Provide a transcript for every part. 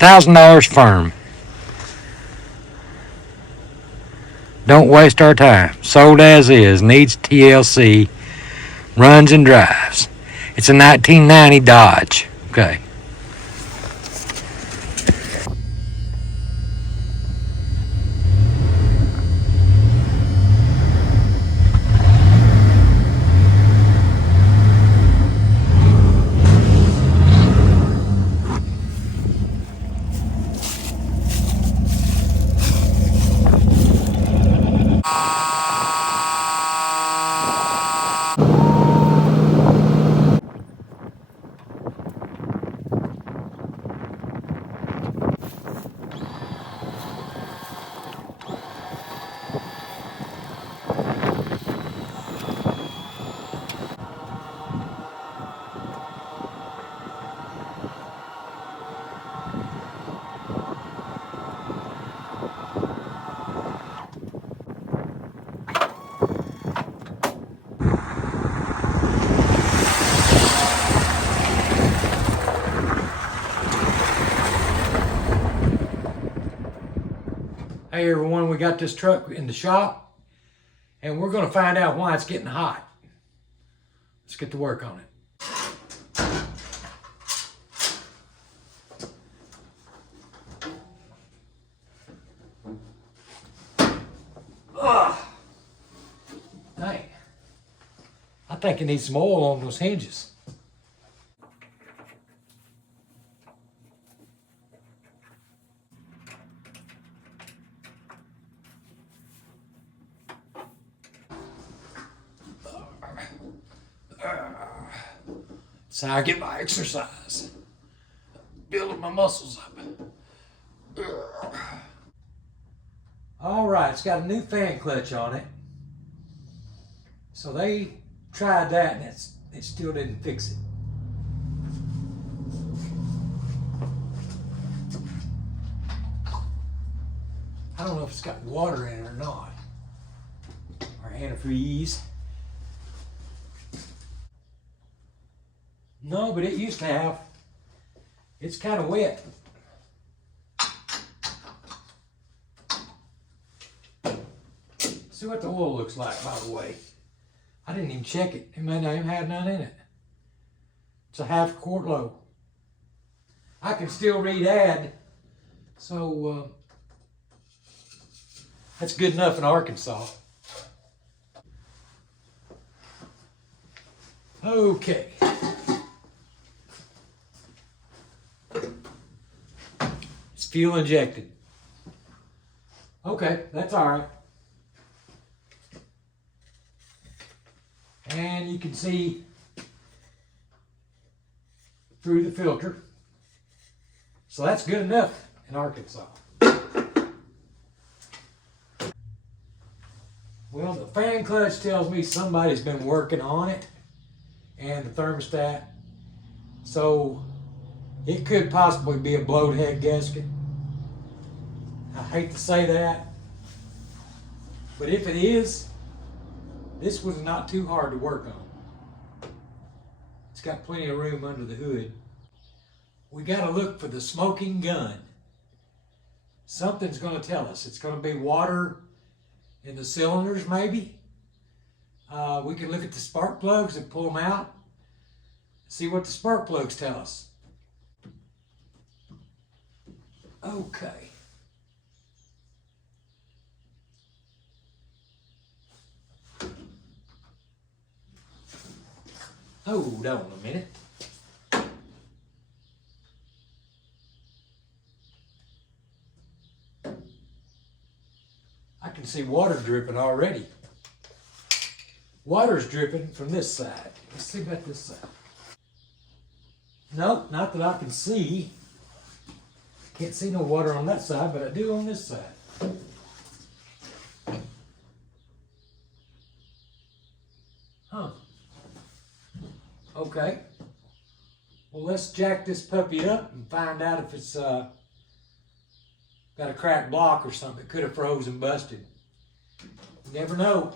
$1,000 firm. Don't waste our time. Sold as is. Needs TLC. Runs and drives. It's a 1990 Dodge. Okay. Hey everyone, we got this truck in the shop and we're going to find out why it's getting hot. Let's get to work on it. Hey, I think it needs some oil on those hinges. That's how I get my exercise. Building my muscles up. All right, it's got a new fan clutch on it. So they tried that and it still didn't fix it. I don't know if it's got water in it or not. Or antifreeze. No, but it used to have. It's kind of wet. See what the oil looks like, by the way. I didn't even check it. It may not even have none in it. It's a half quart low. I can still read add, so that's good enough in Arkansas. Okay. It's fuel injected. Okay, that's all right. And you can see through the filter. So that's good enough in Arkansas. Well, the fan clutch tells me somebody's been working on it and the thermostat. So it could possibly be a blowed head gasket. I hate to say that, but if it is, this was not too hard to work on. It's got plenty of room under the hood. We got to look for the smoking gun. Something's going to tell us. It's going to be water in the cylinders, maybe. We can look at the spark plugs and pull them out. See what the spark plugs tell us. Okay. Hold on a minute. I can see water dripping already. Water's dripping from this side. Let's see about this side. Nope, not that I can see. Can't see no water on that side, but I do on this side. Huh. Okay. Well, let's jack this puppy up and find out if it's got a cracked block or something. It could have froze and busted. You never know.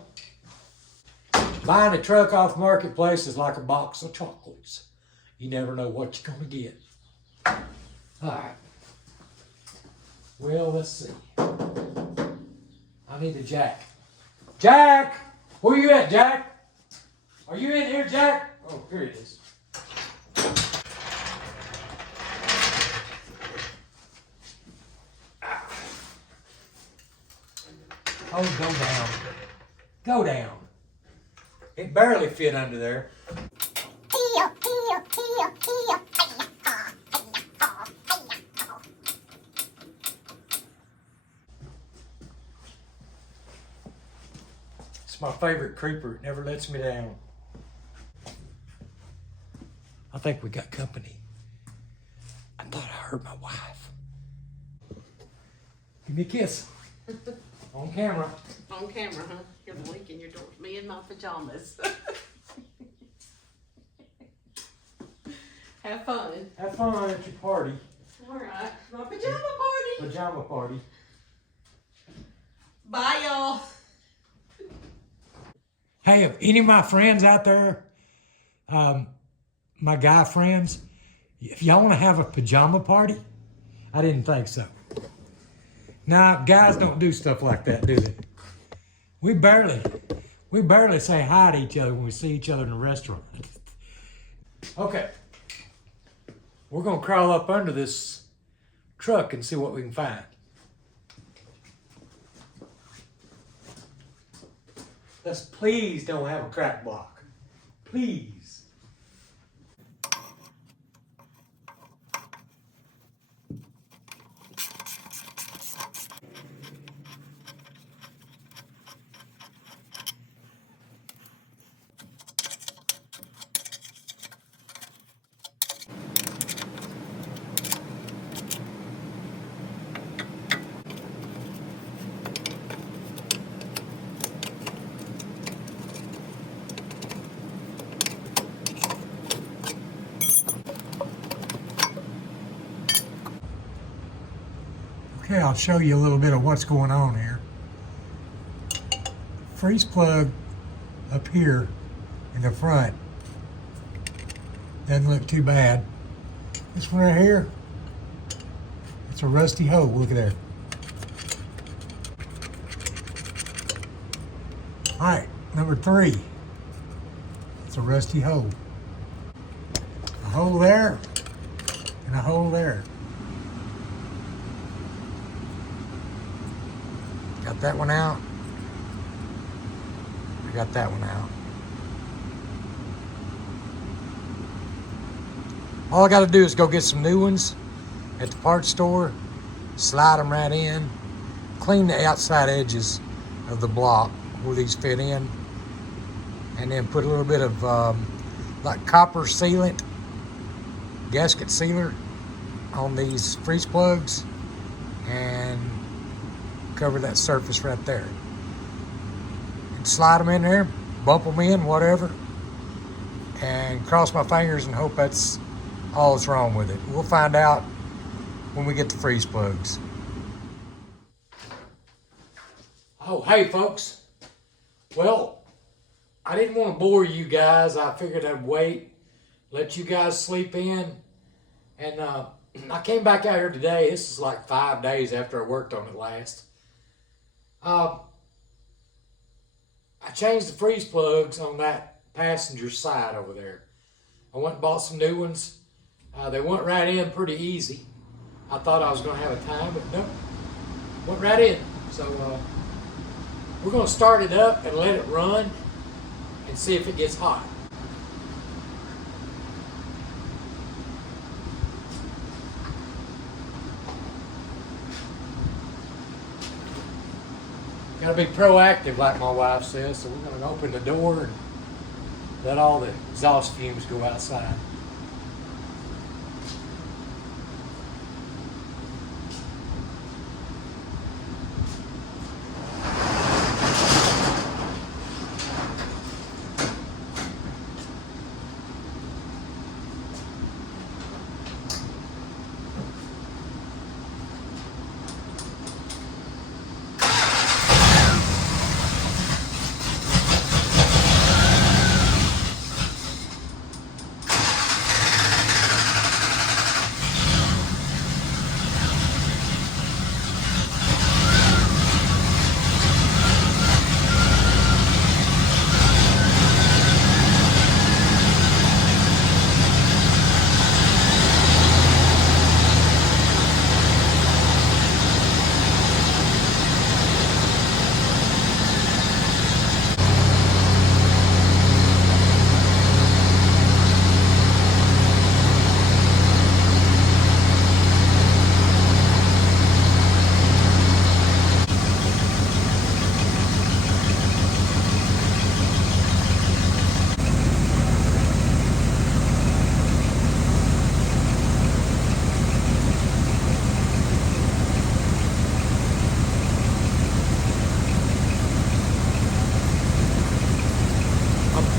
Buying a truck off Marketplace is like a box of chocolates. You never know what you're going to get. All right. Well, let's see. I need a Jack. Jack! Where you at, Jack? Are you in here, Jack? Oh, here it is. Oh, go down. Go down. It barely fit under there. It's my favorite creeper. It never lets me down. I think we got company. I thought I heard my wife. Give me a kiss. On camera. On camera, huh? You're blinking your door. Me in my pajamas. Have fun. Have fun at your party. All right. My pajama party. Pajama party. Bye, y'all. Hey, if any of my friends out there, my guy friends, if y'all want to have a pajama party, I didn't think so. Nah, guys don't do stuff like that, do they? We barely say hi to each other when we see each other in a restaurant. Okay. We're gonna crawl up under this truck and see what we can find. Let's please don't have a crack block. Please. Okay, I'll show you a little bit of what's going on here. Freeze plug up here in the front doesn't look too bad. This one right here, it's a rusty hole. Look at there. All right, number 3, it's a rusty hole. A hole there and a hole there. Got that one out. I got that one out. All I got to do is go get some new ones at the parts store, slide them right in, clean the outside edges of the block where these fit in, and then put a little bit of like copper sealant, gasket sealer on these freeze plugs, and cover that surface right there. And slide them in there, bump them in, whatever, and cross my fingers and hope that's all that's wrong with it. We'll find out when we get the freeze plugs. Oh, hey folks. Well, I didn't want to bore you guys. I figured I'd wait, let you guys sleep in, and I came back out here today. This is like 5 days after I worked on it last. I changed the freeze plugs on that passenger side over there. I went and bought some new ones. They went right in pretty easy. I thought I was going to have a time, but no, went right in. So we're going to start it up and let it run and see if it gets hot. Gotta be proactive, like my wife says, so we're gonna open the door and let all the exhaust fumes go outside.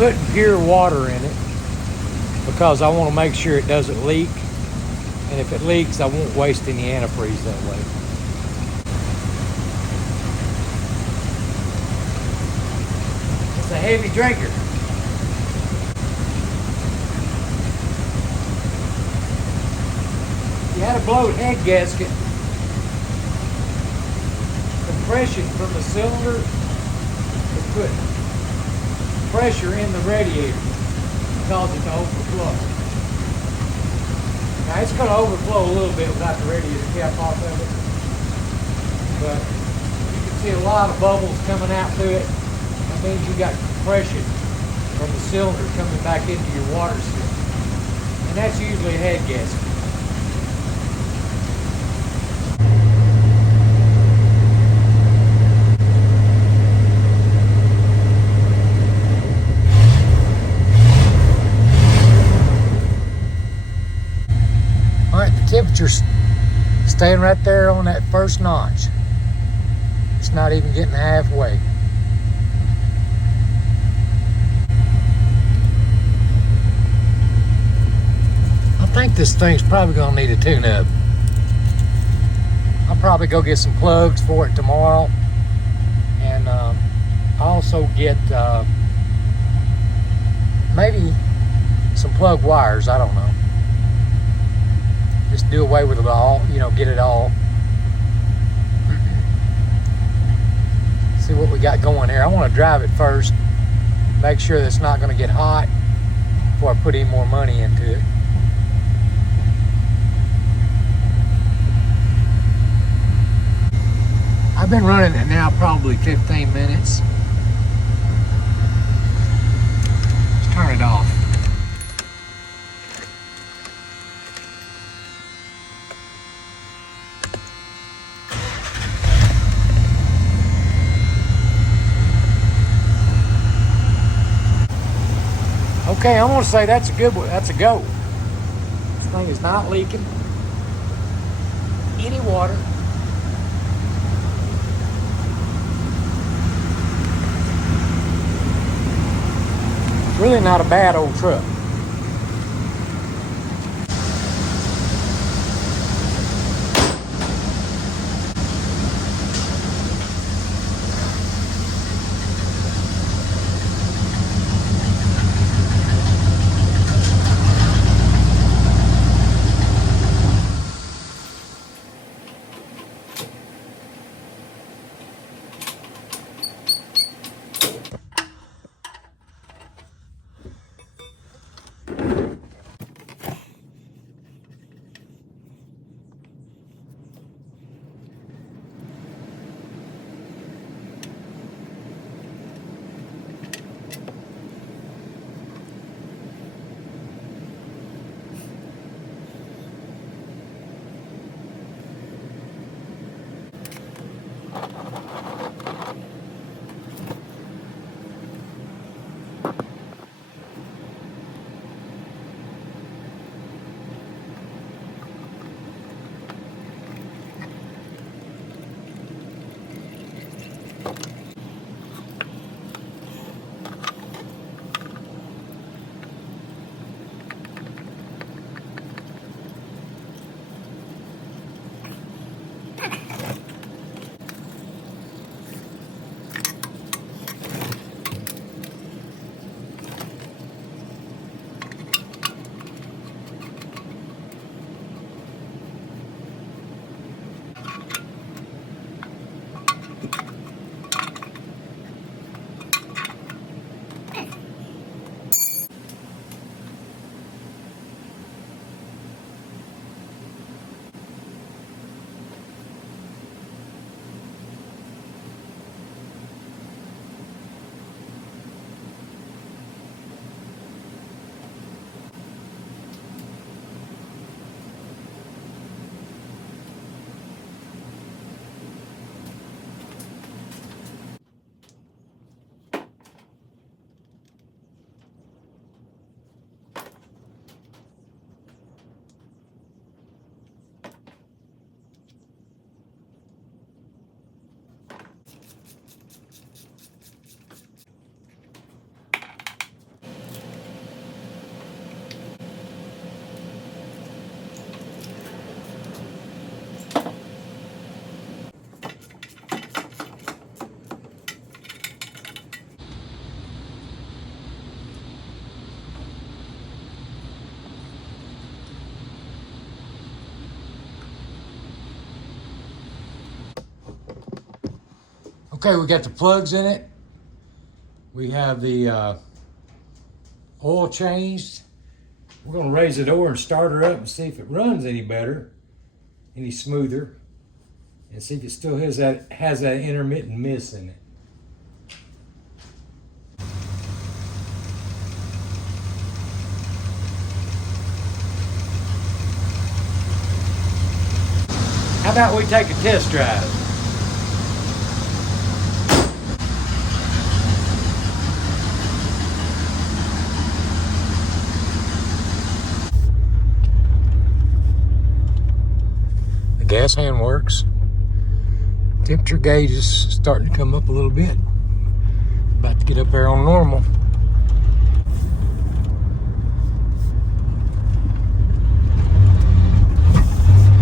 putting pure water in it because I want to make sure it doesn't leak. And if it leaks, I won't waste any antifreeze that way. It's a heavy drinker. You had a blowed head gasket. Compression from the cylinder is put pressure in the radiator to cause it to overflow. Now it's going to overflow a little bit without the radiator cap off of it, but you can see a lot of bubbles coming out through it. That means you got compression from the cylinder coming back into your water system, and that's usually a head gasket. Temperature's staying right there on that first notch. It's not even getting halfway. I think this thing's probably gonna need a tune-up. I'll probably go get some plugs for it tomorrow, and also get maybe some plug wires. I don't know. Just do away with it all, you know, get it all. See what we got going here. I want to drive it first, make sure that it's not going to get hot before I put any more money into it. I've been running it now probably 15 minutes. Let's turn it off. Okay, I'm gonna say that's a good one. That's a go. This thing is not leaking any water. It's really not a bad old truck. Okay, we got the plugs in it. We have the oil changed. We're gonna raise the door and start her up and see if it runs any better, any smoother, and see if it still has that intermittent miss in it. How about we take a test drive? The gas hand works. Temperature gauge is starting to come up a little bit. About to get up there on normal.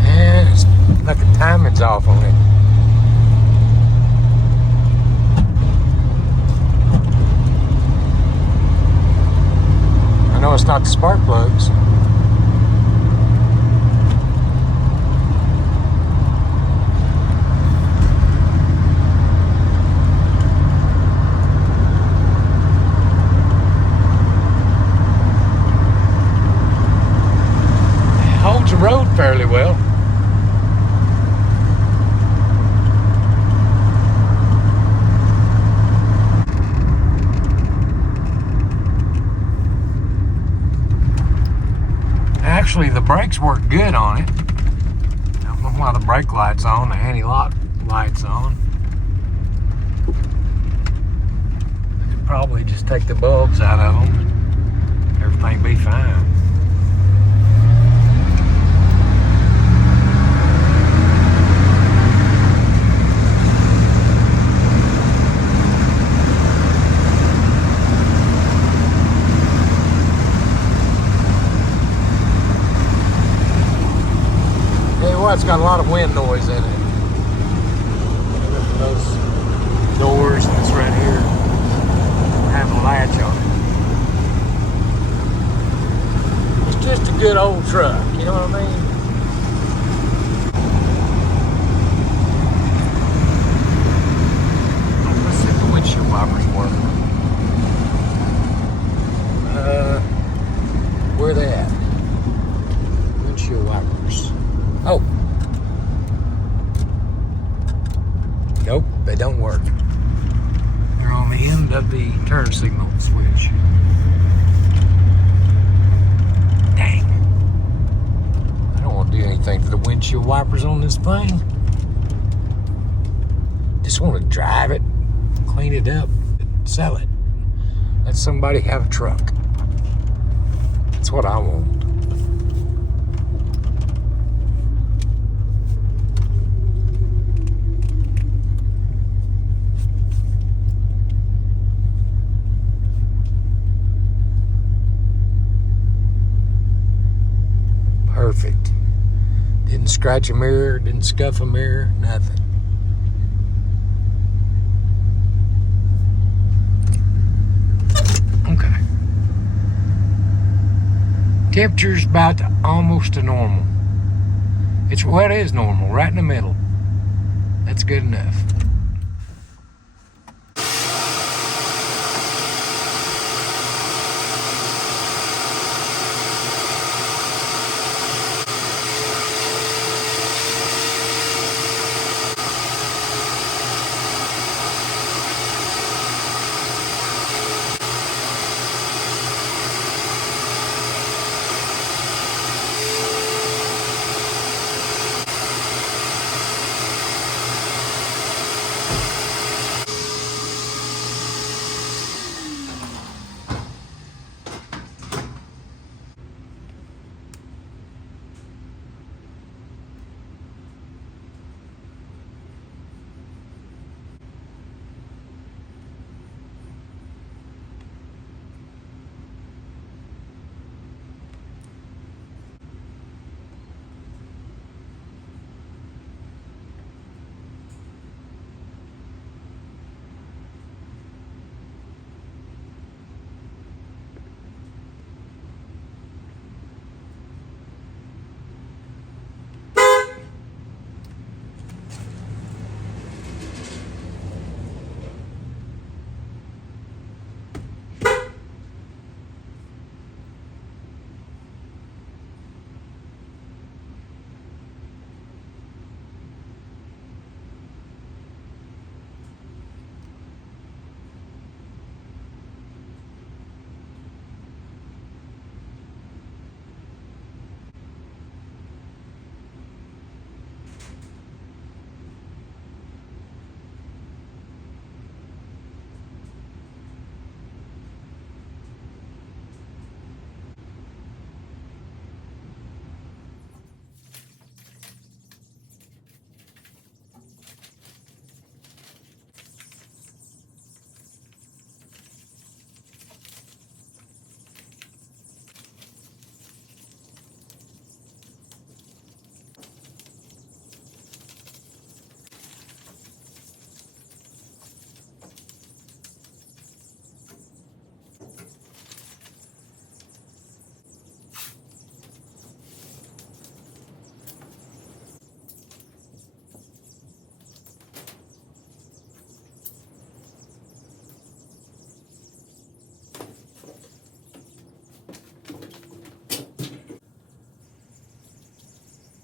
And it's like the timing's off on it. I know it's not the spark plugs. Holds the road fairly well. Actually, the brakes work good on it. I don't know why the brake light's on, the anti-lock light's on. I could probably just take the bulbs out of them. Everything be fine. It's got a lot of wind noise in it. Those doors that's right here have a latch on it. It's just a good old truck, you know what I mean? Let's see if the windshield wipers work. Where they at? Windshield wipers. Oh. Nope, they don't work. They're on the end of the turn signal switch. Dang. I don't want to do anything to the windshield wipers on this thing. Just want to drive it, clean it up, sell it. Let somebody have a truck. That's what I want. Perfect. Didn't scratch a mirror, didn't scuff a mirror, nothing. Okay. Temperature's about almost to normal. It is normal, right in the middle. That's good enough.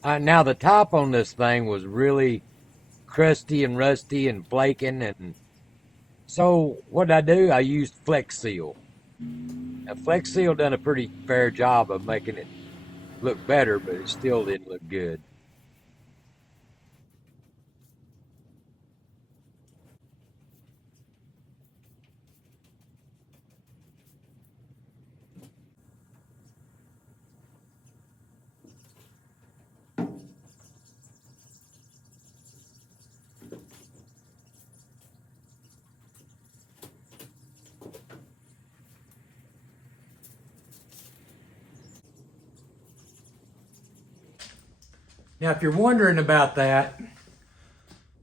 Now the top on this thing was really crusty and rusty and flaking, and so what did I do? I used Flex Seal. Now Flex Seal done a pretty fair job of making it look better, but it still didn't look good. Now, if you're wondering about that,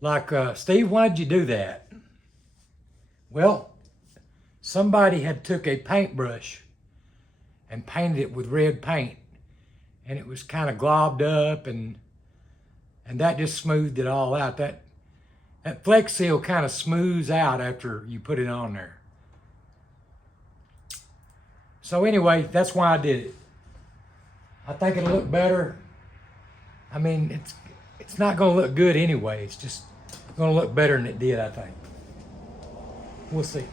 like, Steve, why'd you do that? Well, somebody had took a paintbrush and painted it with red paint, and it was kind of globbed up, and that just smoothed it all out. That Flex Seal kind of smooths out after you put it on there. So anyway, that's why I did it. I think it'll look better. I mean, it's not going to look good anyway. It's just going to look better than it did, I think. We'll see.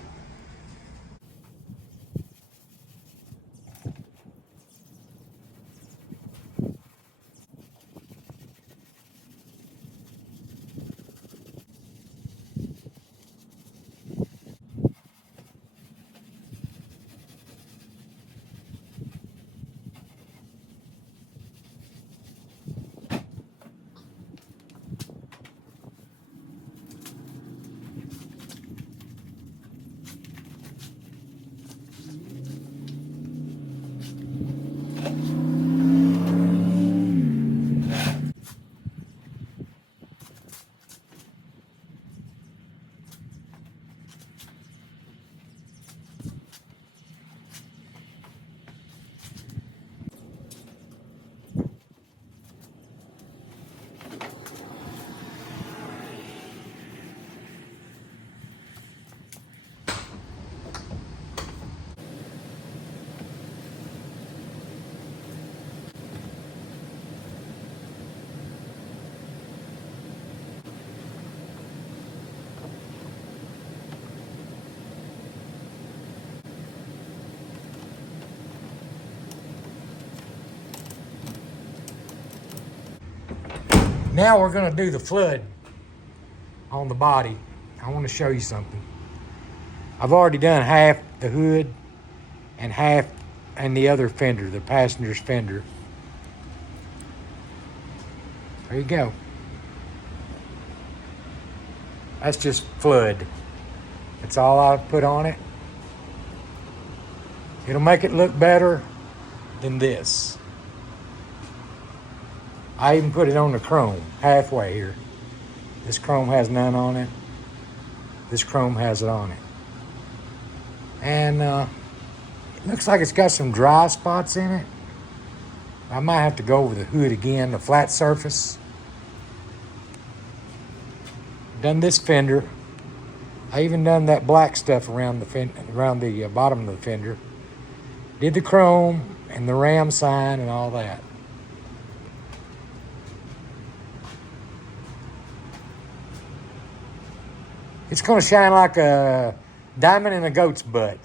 Now we're going to do the flood on the body. I want to show you something. I've already done half the hood and half and the other fender, the passenger's fender. There you go. That's just flood. That's all I put on it. It'll make it look better than this. I even put it on the chrome halfway here. This chrome has none on it. This chrome has it on it. And it looks like it's got some dry spots in it. I might have to go over the hood again, the flat surface. Done this fender. I even done that black stuff around the bottom of the fender. Did the chrome and the Ram sign and all that. It's going to shine like a diamond in a goat's butt.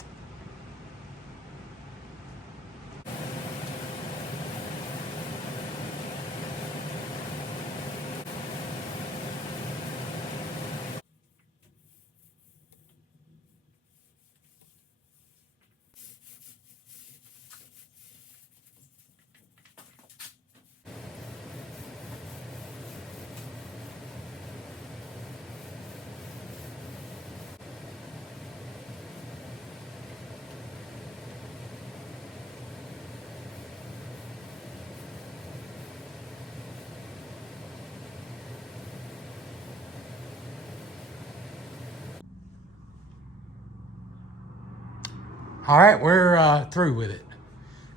All right, we're through with it.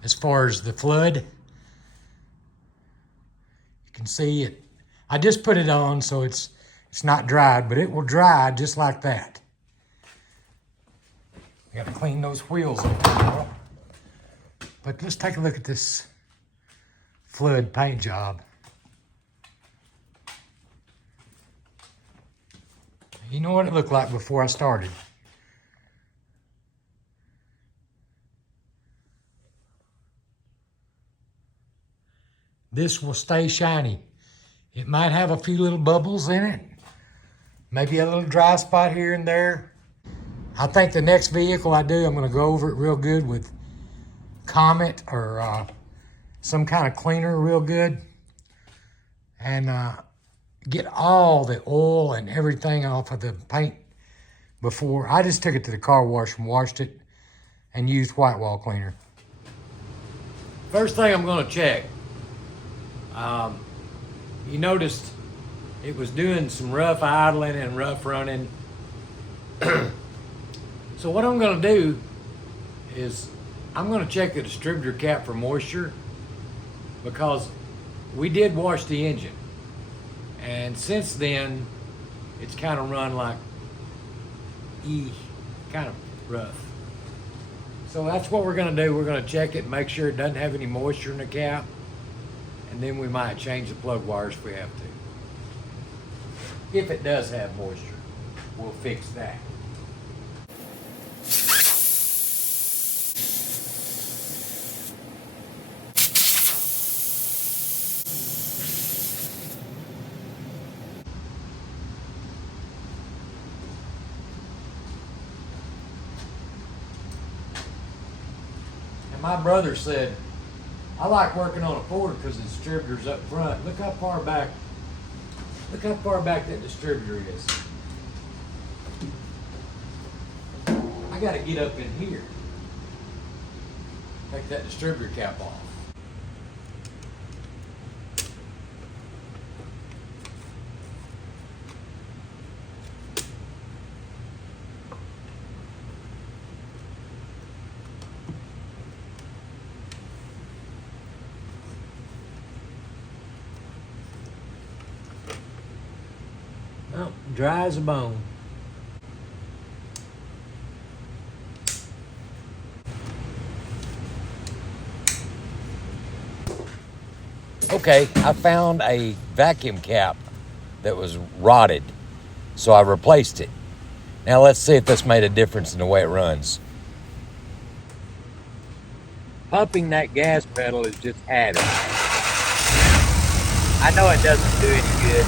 As far as the flood, you can see it. I just put it on so it's not dried, but it will dry just like that. I got to clean those wheels up now. But let's take a look at this flood paint job. You know what it looked like before I started. This will stay shiny. It might have a few little bubbles in it. Maybe a little dry spot here and there. I think the next vehicle I do, I'm gonna go over it real good with Comet or some kind of cleaner real good. And get all the oil and everything off of the paint before. I just took it to the car wash and washed it and used white wall cleaner. First thing I'm gonna check. You noticed it was doing some rough idling and rough running. So what I'm gonna do is I'm gonna check the distributor cap for moisture, because we did wash the engine. And since then, it's kind of run like kind of rough. So that's what we're gonna do. We're gonna check it, make sure it doesn't have any moisture in the cap, and then we might change the plug wires if we have to. If it does have moisture, we'll fix that. My brother said, I like working on a Ford because the distributor's up front. Look how far back that distributor is. I gotta get up in here. Take that distributor cap off. Well, dry as a bone. Okay, I found a vacuum cap that was rotted, so I replaced it. Now let's see if this made a difference in the way it runs. Pumping that gas pedal is just habit. I know it doesn't do any good.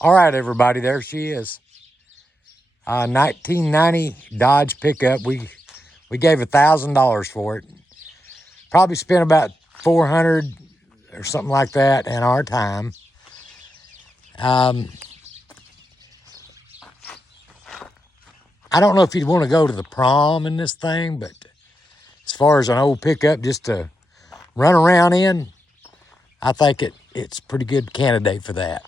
All right, everybody, there she is. 1990 Dodge pickup. We gave $1,000 for it. Probably spent about $400 or something like that in our time. I don't know if you'd want to go to the prom in this thing, but as far as an old pickup just to run around in, I think it's a pretty good candidate for that.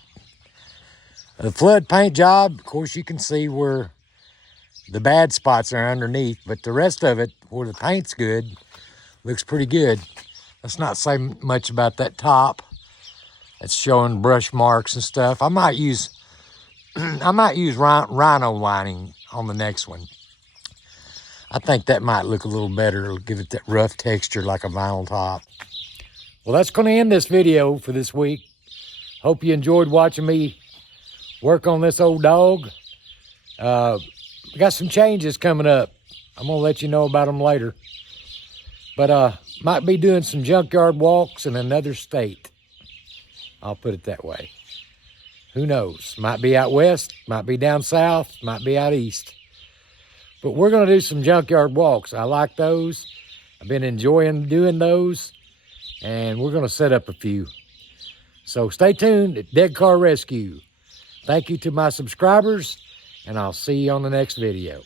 The flood paint job, of course, you can see where the bad spots are underneath, but the rest of it, where the paint's good, looks pretty good. Let's not say much about that top. It's showing brush marks and stuff. I might use rhino lining on the next one. I think that might look a little better. It'll give it that rough texture like a vinyl top. Well, that's going to end this video for this week. Hope you enjoyed watching me work on this old dog. We got some changes coming up. I'm gonna let you know about them later. But might be doing some junkyard walks in another state. I'll put it that way. Who knows? Might be out west, might be down south, might be out east. But we're gonna do some junkyard walks. I like those. I've been enjoying doing those, and we're gonna set up a few. So stay tuned at Dead Car Rescue. Thank you to my subscribers, and I'll see you on the next video.